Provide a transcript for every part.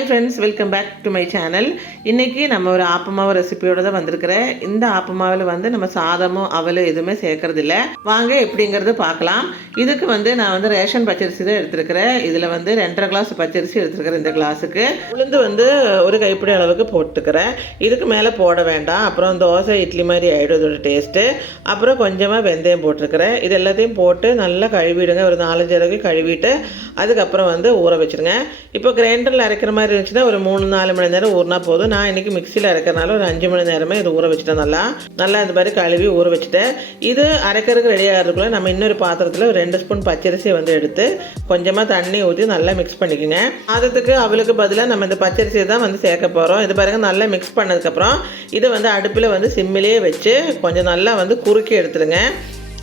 Hi friends, welcome back to my channel. இன்றைக்கி நம்ம ஒரு ஆப்பமாவு ரெசிபியோடு தான் வந்திருக்கிறேன். இந்த ஆப்பமாவில் நம்ம சாதமோ அவலோ எதுவுமே சேர்க்கறதில்ல. வாங்க எப்படிங்கிறது பார்க்கலாம். இதுக்கு நான் ரேஷன் பச்சரிசி தான் எடுத்துருக்கிறேன். இதில் 2.5 கிளாஸ் பச்சரிசி எடுத்துருக்கிறேன். இந்த கிளாஸுக்கு உளுந்து ஒரு கைப்பிடி அளவுக்கு போட்டுக்கிறேன். இதுக்கு மேலே போட வேண்டாம். அப்புறம் தோசை இட்லி மாதிரி ஆகிடும் இதோட டேஸ்ட்டு. அப்புறம் கொஞ்சமாக வெந்தயம் போட்டிருக்கிறேன். இது எல்லாத்தையும் போட்டு நல்லா கழுவிடுங்க. ஒரு 4-5 தடவை கழுவிட்டு அதுக்கப்புறம் ஊற வச்சுருங்க. இப்போ கிரைண்டரில் அரைக்கிற மாதிரி இருந்துச்சுன்னா ஒரு 3-4 மணி நேரம் ஊறினா போதும். நான் இன்றைக்கி மிக்சியில் அரைக்கிறனால ஒரு 5 மணி நேரமே இது ஊற வச்சுட்டேன். நல்லா இந்த மாதிரி கழுவி ஊற வச்சுட்டேன். இது அரைக்கிறதுக்கு ரெடி ஆகிறதுக்குள்ள நம்ம இன்னொரு பாத்திரத்தில் ஒரு 2 ஸ்பூன் பச்சரிசியை எடுத்து கொஞ்சமாக தண்ணி ஊற்றி நல்லா மிக்ஸ் பண்ணிக்கோங்க. அதுக்கு அவளுக்கு பதிலாக நம்ம இந்த பச்சரிசியை தான் சேர்க்க போகிறோம். இது பாருங்கள், நல்லா மிக்ஸ் பண்ணதுக்கப்புறம் இதை அடுப்பில் சிம்மிலேயே வச்சு கொஞ்சம் நல்லா குறுக்கி எடுத்துடுங்க.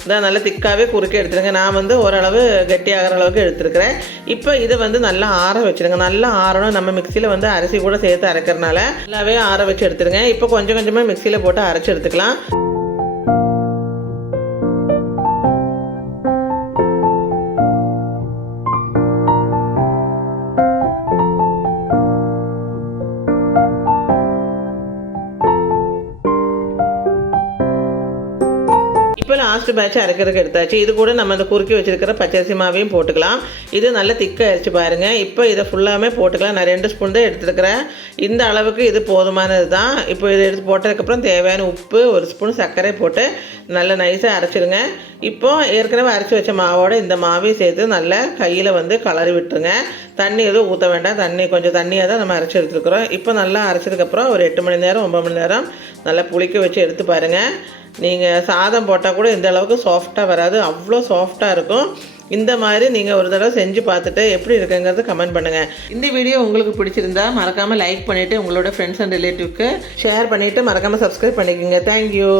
இதான் நல்லா திக்காகவே குறுக்கி எடுத்துருங்க. நான் ஓரளவு கெட்டியாகிற அளவுக்கு எடுத்துருக்கிறேன். இப்போ இதை நல்லா ஆற வச்சுருங்க. நல்லா ஆறணும். நம்ம மிக்சியில் அரிசி கூட சேர்த்து அரைக்கிறனால நல்லாவே ஆற வச்சு எடுத்துருங்க. இப்போ கொஞ்சம் கொஞ்சமாக மிக்சியில் போட்டு அரைச்சி எடுத்துக்கலாம். இப்போ லாஸ்ட் பேட்ச் அரைக்கிறதுக்கு எடுத்தாச்சு. இது கூட நம்ம அந்த குறுக்கி வச்சுருக்கிற பச்சரிசி மாவையும் போட்டுக்கலாம். இது நல்லா திக்காக அரைச்சி பாருங்கள். இப்போ இதை ஃபுல்லாமே போட்டுக்கலாம். நான் 2 ஸ்பூன் தான் எடுத்துருக்கிறேன். இந்த அளவுக்கு இது போதுமானது தான். இப்போ இதை எடுத்து போட்டதுக்கப்புறம் தேவையான உப்பு, 1 ஸ்பூன் சர்க்கரை போட்டு நல்லா நைஸாக அரைச்சிடுங்க. இப்போது ஏற்கனவே அரைச்சி வச்ச மாவோட இந்த மாவையும் சேர்த்து நல்லா கையில் கலரி விட்டுருங்க. தண்ணி எதுவும் ஊற்ற வேண்டாம். கொஞ்சம் தண்ணியாக தான் நம்ம அரைச்சி எடுத்துருக்குறோம். இப்போ நல்லா அரைச்சதுக்கப்புறம் ஒரு 8 மணி நேரம் 9 மணி நேரம் நல்லா புளிக்க வச்சு எடுத்து பாருங்கள். நீங்கள் சாதம் போட்டால் கூட இந்த அளவுக்கு சாஃப்டாக வராது. அவ்வளோ சாஃப்டாக இருக்கும். இந்த மாதிரி நீங்கள் ஒரு தடவை செஞ்சு பார்த்துட்டு எப்படி இருக்குங்கிறது கமெண்ட் பண்ணுங்கள். இந்த வீடியோ உங்களுக்கு பிடிச்சிருந்தா மறக்காமல் லைக் பண்ணிவிட்டு உங்களோட ஃப்ரெண்ட்ஸ் அண்ட் ரிலேட்டிவ்க்கு ஷேர் பண்ணிவிட்டு மறக்காமல் சப்ஸ்கிரைப் பண்ணிக்கோங்க. தேங்க்யூ.